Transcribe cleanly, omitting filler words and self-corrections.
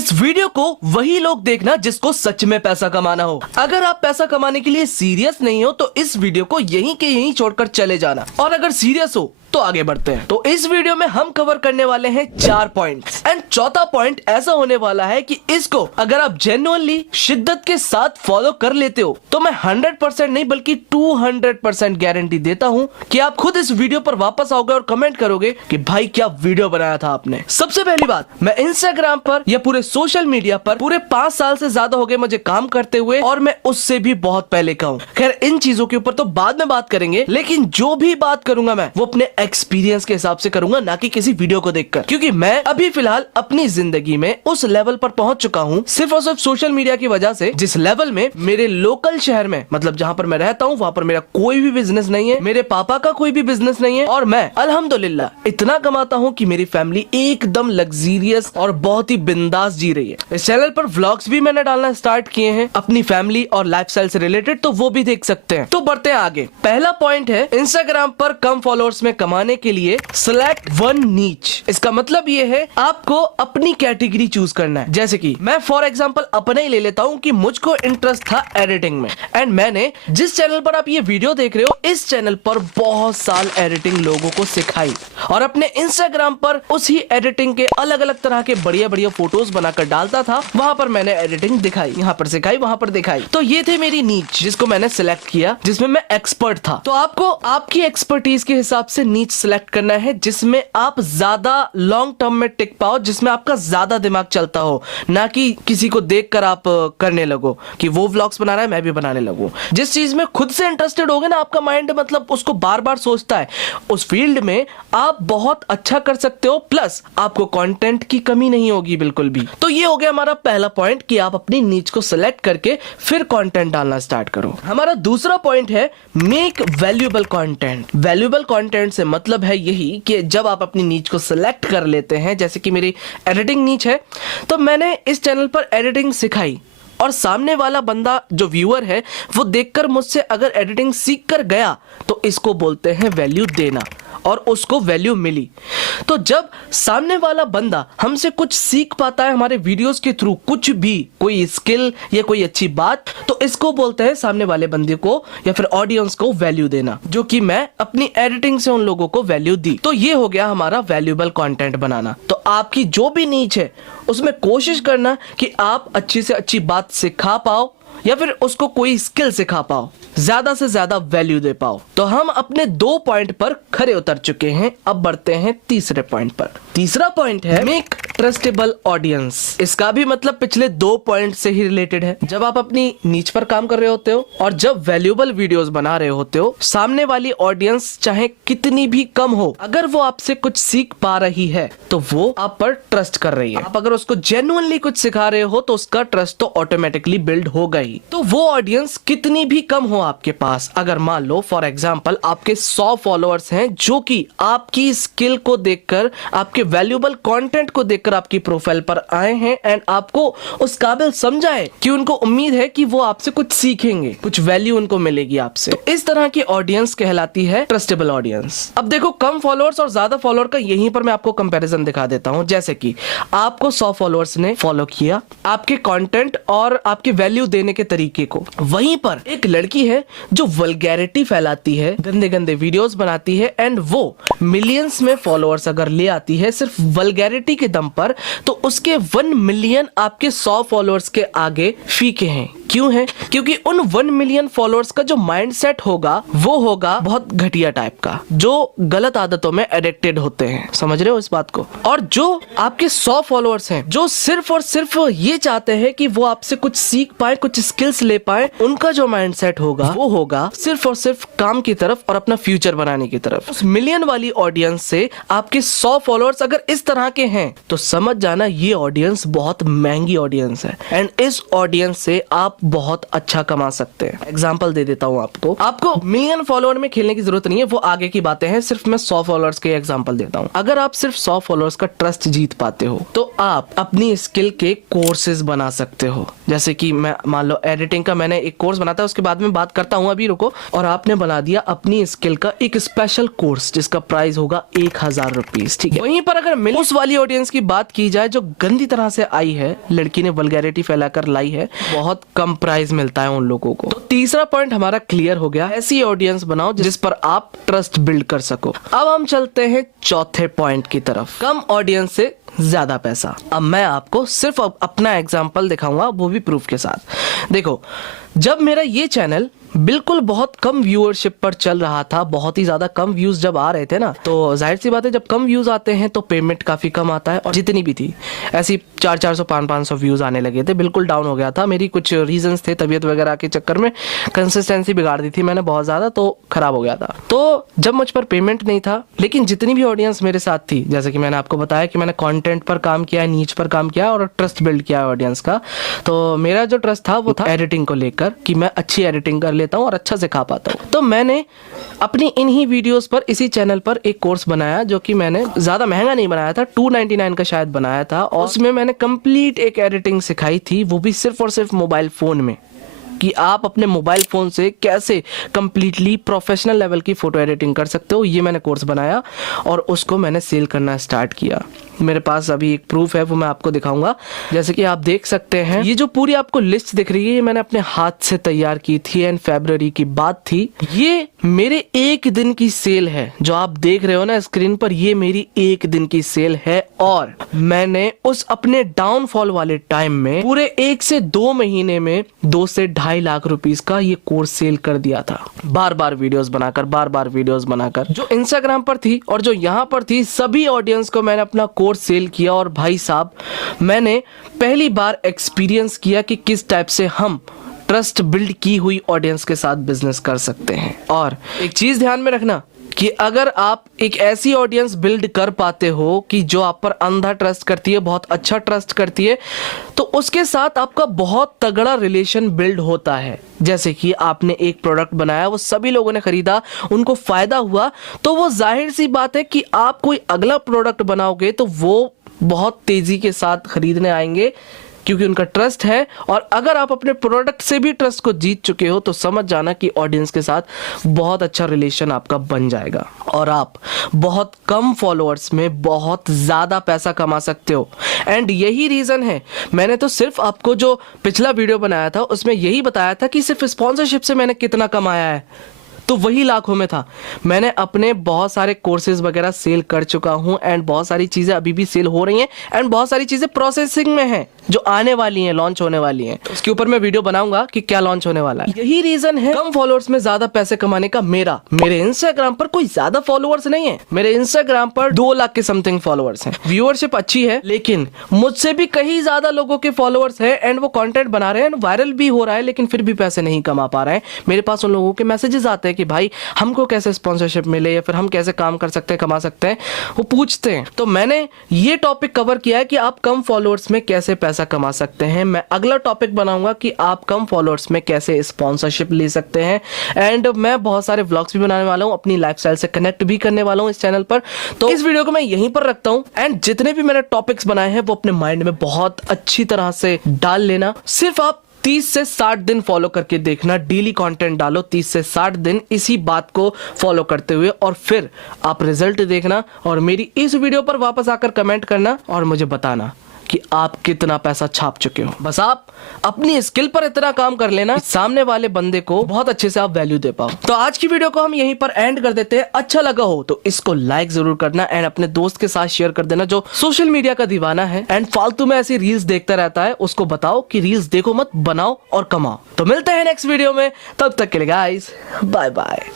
इस वीडियो को वही लोग देखना जिसको सच में पैसा कमाना हो। अगर आप पैसा कमाने के लिए सीरियस नहीं हो तो इस वीडियो को यहीं के यहीं छोड़कर चले जाना, और अगर सीरियस हो तो आगे बढ़ते हैं। तो इस वीडियो में हम कवर करने वाले हैं 4 पॉइंट्स, एंड चौथा पॉइंट ऐसा होने वाला है कि इसको अगर आप जेन्युइनली शिद्दत के साथ फॉलो कर लेते हो तो मैं 100% नहीं बल्कि 200% गारंटी देता हूं कि आप खुद इस वीडियो पर वापस आओगे और कमेंट करोगे कि भाई क्या वीडियो बनाया था आपने। सबसे पहली बात, मैं इंस्टाग्राम पर या पूरे सोशल मीडिया पर पूरे 5 साल से ज्यादा हो गए मुझे काम करते हुए, और मैं उससे भी बहुत पहले का हूं। खैर इन चीजों के ऊपर तो बाद में बात करेंगे, लेकिन जो भी बात करूंगा मैं वो अपने एक्सपीरियंस के हिसाब से करूंगा, ना कि किसी वीडियो को देखकर, क्योंकि मैं अभी फिलहाल अपनी जिंदगी में उस लेवल पर पहुंच चुका हूं सिर्फ और सिर्फ सोशल मीडिया की वजह से, जिस लेवल में मेरे लोकल शहर में, मतलब जहां पर मैं रहता हूं वहां पर मेरा कोई भी बिजनेस नहीं है, मेरे पापा का कोई भी बिजनेस नहीं है, और मैं अल्हम्दुलिल्लाह इतना कमाता हूं कि मेरी फैमिली एकदम लग्जरियस और बहुत ही बिंदास जी रही है। इस चैनल पर व्लॉग्स भी मैंने डालना स्टार्ट किए हैं अपनी फैमिली और लाइफस्टाइल से रिलेटेड, तो वो भी देख सकते हैं। तो बढ़ते हैं आगे। पहला पॉइंट है इंस्टाग्राम पर कम फॉलोअर्स में कमाने के लिए सिलेक्ट वन नीच। इसका मतलब ये है आपको अपनी कैटेगरी चूज करना है। जैसे कि मैं फॉर एग्जांपल अपना ही ले लेता हूं कि मुझको इंटरेस्ट था एडिटिंग में, एंड मैंने जिस चैनल पर आप ये वीडियो देख रहे हो इस चैनल पर बहुत साल एडिटिंग लोगों को सिखाई, और अपने इंस्टाग्राम पर उसी एडिटिंग के अलग अलग तरह के बढ़िया बढ़िया फोटोज बनाकर डालता था। वहां पर मैंने एडिटिंग दिखाई, यहाँ पर सिखाई, वहां पर दिखाई। तो ये थे मेरी नीच जिसको मैंने सिलेक्ट किया, जिसमें मैं एक्सपर्ट था। तो आपको आपकी एक्सपर्टीज के हिसाब से नीच सिलेक्ट करना है जिसमें आप ज्यादा लॉन्ग टर्म में टिक पाओ, जिसमें आपका ज्यादा दिमाग चलता हो, ना कि किसी को देखकर आप करने लगो कि वो व्लॉग्स बना रहा है मैं भी बनाने लगूं। जिस चीज में खुद से इंटरेस्टेड होगे ना, आपका माइंड मतलब उसको बार बार सोचता है, उस फील्ड में आप बहुत अच्छा कर सकते हो, प्लस आपको कंटेंट की कमी नहीं होगी बिल्कुल भी। तो ये हो गया हमारा पहला पॉइंट कि आप अपनी नीच को सिलेक्ट करके फिर कंटेंट डालना स्टार्ट करो। हमारा दूसरा पॉइंट है make valuable content. Valuable content से मतलब है यही कि जब आप अपनी नीच को सिलेक्ट कर लेते हैं, जैसे कि मेरी एडिटिंग नीच है, तो मैंने इस चैनल पर एडिटिंग सिखाई, और सामने वाला बंदा जो व्यूअर है वो देखकर मुझसे अगर एडिटिंग सीख कर गया तो इसको बोलते हैं वैल्यू देना, और उसको वैल्यू मिली। तो जब सामने वाला बंदा हमसे कुछ सीख पाता है हमारे वीडियोस के थ्रू, कुछ भी, कोई स्किल या कोई अच्छी बात, तो इसको बोलते हैं सामने वाले बंदे को या फिर ऑडियंस को वैल्यू देना, जो कि मैं अपनी एडिटिंग से उन लोगों को वैल्यू दी। तो ये हो गया हमारा वैल्यूएबल कंटेंट बनाना। तो आपकी जो भी नीच है उसमें कोशिश करना कि आप अच्छी से अच्छी बात सिखा पाओ या फिर उसको कोई स्किल सिखा पाओ, ज्यादा से ज्यादा वैल्यू दे पाओ। तो हम अपने 2 पॉइंट पर खरे उतर चुके हैं, अब बढ़ते हैं तीसरे पॉइंट पर। तीसरा पॉइंट है मेक ट्रस्टेबल ऑडियंस। इसका भी मतलब पिछले 2 पॉइंट से ही रिलेटेड है। जब आप अपनी नीच पर काम कर रहे होते हो और जब वैल्यूएबल वीडियोस बना रहे होते हो, सामने वाली ऑडियंस चाहे कितनी भी कम हो, अगर वो आपसे कुछ सीख पा रही है तो वो आप पर ट्रस्ट कर रही है। आप अगर उसको जेन्युइनली कुछ सिखा रहे हो तो उसका ट्रस्ट तो ऑटोमेटिकली बिल्ड होगा ही। तो वो ऑडियंस कितनी भी कम हो आपके पास, अगर मान लो फॉर एग्जांपल आपके 100 फॉलोअर्स हैं जो कि आपकी स्किल को देखकर, आपके वैल्यूएबल कंटेंट को देखकर आपकी प्रोफाइल पर आए हैं, एंड आपको उस काबिल समझा है कि उनको उम्मीद है कि वो आपसे कुछ सीखेंगे, कुछ वैल्यू उनको मिलेगी आपसे, तो इस तरह की ऑडियंस कहलाती है ट्रस्टेबल ऑडियंस। अब देखो, कम फॉलोअर्स और ज्यादा फॉलोअर का यहीं पर मैं आपको कंपैरिजन दिखा देता हूं। जैसे कि आपको 100 फॉलोअर्स ने फॉलो किया आपके कंटेंट और आपके वैल्यू देने के तरीके को, वहीं पर एक लड़की है जो वल्गैरिटी फैलाती है, गंदे गंदे वीडियोस बनाती है, एंड वो मिलियंस में फॉलोअर्स अगर ले आती है सिर्फ वल्गैरिटी के दम पर, तो उसके 1 मिलियन आपके 100 फॉलोअर्स के आगे फीके हैं। क्यों है? क्योंकि उन 1 मिलियन फॉलोअर्स का जो माइंडसेट होगा वो होगा बहुत घटिया टाइप का, जो गलत आदतों में एडिक्टेड होते हैं। समझ रहे हो इस बात को? और जो आपके 100 फॉलोअर्स हैं जो सिर्फ और सिर्फ ये चाहते हैं कि वो आपसे कुछ सीख पाए, कुछ स्किल्स ले पाए, उनका जो माइंडसेट होगा वो होगा सिर्फ और सिर्फ काम की तरफ और अपना फ्यूचर बनाने की तरफ। उस मिलियन वाली ऑडियंस से आपके 100 फॉलोअर्स अगर इस तरह के हैं तो समझ जाना ये ऑडियंस बहुत महंगी ऑडियंस है, एंड इस ऑडियंस से आप बहुत अच्छा कमा सकते हैं। एग्जाम्पल दे देता हूँ आपको मिलियन फॉलोअर में खेलने की जरूरत नहीं है, वो आगे की बातें हैं। सिर्फ मैं 100 फॉलोअर्स के एग्जाम्पल देता हूँ। अगर आप सिर्फ 100 फॉलोअर्स का ट्रस्ट जीत पाते हो तो आप अपनी स्किल के कोर्सेज बना सकते हो। जैसे कि मैं मान लो एडिटिंग का मैंने एक कोर्स बनाता है, उसके बाद में बात करता हूँ, अभी रुको। और आपने बना दिया अपनी स्किल का एक स्पेशल कोर्स जिसका प्राइस होगा 1000 रुपीज, ठीक है। वहीं पर अगर उस वाली ऑडियंस की बात की जाए जो गंदी तरह से आई है, लड़की ने वल्गैरिटी फैलाकर लाई है, बहुत कम प्राइस मिलता है उन लोगों को। तो तीसरा पॉइंट हमारा क्लियर हो गया। ऐसी ऑडियंस बनाओ जिस पर आप ट्रस्ट बिल्ड कर सको। अब हम चलते हैं चौथे पॉइंट की तरफ, कम ऑडियंस से ज्यादा पैसा। अब मैं आपको सिर्फ अपना एग्जांपल दिखाऊंगा, वो भी प्रूफ के साथ। देखो, जब मेरा ये चैनल बिल्कुल बहुत कम व्यूअरशिप पर चल रहा था, बहुत ही ज्यादा कम व्यूज जब आ रहे थे ना, तो जाहिर सी बात है जब कम व्यूज आते हैं तो पेमेंट काफी कम आता है। और जितनी भी थी ऐसी 400 500 व्यूज आने लगे थे, बिल्कुल डाउन हो गया था। मेरी कुछ रीजंस थे, तबीयत वगैरह के चक्कर में कंसिस्टेंसी बिगाड़ दी थी मैंने बहुत ज्यादा, तो खराब हो गया था। तो जब मुझ पर पेमेंट नहीं था, लेकिन जितनी भी ऑडियंस मेरे साथ थी, जैसे कि मैंने आपको बताया कि मैंने कंटेंट पर काम किया है, नीच पर काम किया और ट्रस्ट बिल्ड किया है ऑडियंस का। तो मेरा जो ट्रस्ट था वो था एडिटिंग को लेकर, कि मैं अच्छी एडिटिंग कर लेता हूँ और अच्छा से खा पाता हूँ। तो मैंने अपनी इन्हीं वीडियोस पर, इसी चैनल पर एक कोर्स बनाया, जो कि मैंने ज्यादा महंगा नहीं बनाया था, 299 का शायद बनाया था। और उसमें मैंने कंप्लीट एक एडिटिंग सिखाई थी, वो भी सिर्फ और सिर्फ मोबाइल फोन में, कि आप अपने मोबाइल फोन से कैसे कंप्लीटली प्रोफेशनल लेवल की फोटो एडिटिंग कर सकते हो। ये मैंने कोर्स बनाया और उसको मैंने सेल करना स्टार्ट किया। मेरे पास अभी एक प्रूफ है, वो मैं आपको दिखाऊंगा। जैसे कि आप देख सकते हैं, ये जो पूरी आपको लिस्ट दिख रही है, ये मैंने अपने हाथ से तैयार की थी एंड फरवरी की बात थी। ये मेरे एक दिन की सेल है, जो आप देख रहे हो ना स्क्रीन पर, ये मेरी एक दिन की सेल है। और मैंने उस अपने डाउनफॉल वाले टाइम में पूरे 1 से 2 महीने में 2 से 2.5 लाख रुपीस का ये कोर्स सेल कर दिया था। बार बार वीडियोस बनाकर जो इंस्टाग्राम पर थी और जो यहाँ पर थी, सभी ऑडियंस को मैंने अपना कोर्स सेल किया। और भाई साहब, मैंने पहली बार एक्सपीरियंस किया कि किस टाइप से हम ट्रस्ट बिल्ड की हुई ऑडियंस के साथ बिजनेस कर सकते हैं। और एक चीज ध्यान में रखना कि अगर आप एक ऐसी ऑडियंस बिल्ड कर पाते हो कि जो आप पर अंधा ट्रस्ट करती है, बहुत अच्छा ट्रस्ट करती है, तो उसके साथ आपका बहुत तगड़ा रिलेशन बिल्ड होता है। जैसे कि आपने एक प्रोडक्ट बनाया, वो सभी लोगों ने खरीदा, उनको फायदा हुआ, तो वो जाहिर सी बात है कि आप कोई अगला प्रोडक्ट बनाओगे तो वो बहुत तेजी के साथ खरीदने आएंगे, क्योंकि उनका ट्रस्ट है। और अगर आप अपने प्रोडक्ट से भी ट्रस्ट को जीत चुके हो तो समझ जाना कि ऑडियंस के साथ बहुत अच्छा रिलेशन आपका बन जाएगा और आप बहुत कम फॉलोअर्स में बहुत ज्यादा पैसा कमा सकते हो। एंड यही रीजन है, मैंने तो सिर्फ आपको जो पिछला वीडियो बनाया था उसमें यही बताया था कि सिर्फ स्पॉन्सरशिप से मैंने कितना कमाया है, तो वही लाखों में था। मैंने अपने बहुत सारे कोर्सेज वगैरह सेल कर चुका हूं एंड बहुत सारी चीजें अभी भी सेल हो रही हैं एंड बहुत सारी चीजें प्रोसेसिंग में हैं जो आने वाली हैं, लॉन्च होने वाली हैं। तो उसके ऊपर मैं वीडियो बनाऊंगा कि क्या लॉन्च होने वाला है। यही रीजन है कम फॉलोअर्स में ज्यादा पैसे कमाने का मेरा। मेरे इंस्टाग्राम पर कोई ज्यादा फॉलोअर्स नहीं है, मेरे इंस्टाग्राम पर 2 लाख के समथिंग फॉलोअर्स हैं। व्यूअरशिप अच्छी है, लेकिन मुझसे भी कहीं ज्यादा लोगों के फॉलोअर्स है एंड वो कंटेंट बना रहे हैं, वायरल भी हो रहा है, लेकिन फिर भी पैसे नहीं कमा पा रहे हैं। मेरे पास उन लोगों के मैसेजेस आते हैं कि भाई हमको कैसे स्पॉन्सरशिप मिले या फिर हम कैसे काम कर सकते हैं, कमा सकते हैं, वो पूछते हैं। तो मैंने ये टॉपिक कवर किया है कि आप कम फॉलोअर्स में कैसे पैसा कमा सकते हैं। मैं अगला टॉपिक बनाऊंगा कि आप कम फॉलोअर्स में कैसे स्पॉन्सरशिप ले सकते हैं। एंड मैं बहुत सारे व्लॉग्स भी बनाने वाला हूं, अपनी लाइफस्टाइल से कनेक्ट भी करने वाला हूं इस चैनल पर। तो इस वीडियो को मैं यहीं पर रखता हूं एंड जितने भी मैंने टॉपिक्स बनाए हैं वो अपने माइंड में बहुत अच्छी तरह से डाल लेना। सिर्फ आप 30 से 60 दिन फॉलो करके देखना, डेली कंटेंट डालो 30 से 60 दिन इसी बात को फॉलो करते हुए, और फिर आप रिजल्ट देखना और मेरी इस वीडियो पर वापस आकर कमेंट करना और मुझे बताना कि आप कितना पैसा छाप चुके हो। बस आप अपनी स्किल पर इतना काम कर लेना कि सामने वाले बंदे को बहुत अच्छे से आप वैल्यू दे पाओ। तो आज की वीडियो को हम यहीं पर एंड कर देते हैं। अच्छा लगा हो तो इसको लाइक जरूर करना एंड अपने दोस्त के साथ शेयर कर देना जो सोशल मीडिया का दीवाना है एंड फालतू में ऐसी रील्स देखता रहता है। उसको बताओ कि रील्स देखो मत, बनाओ और कमाओ। तो मिलते हैं नेक्स्ट वीडियो में, तब तक के लिए गाइस बाय बाय।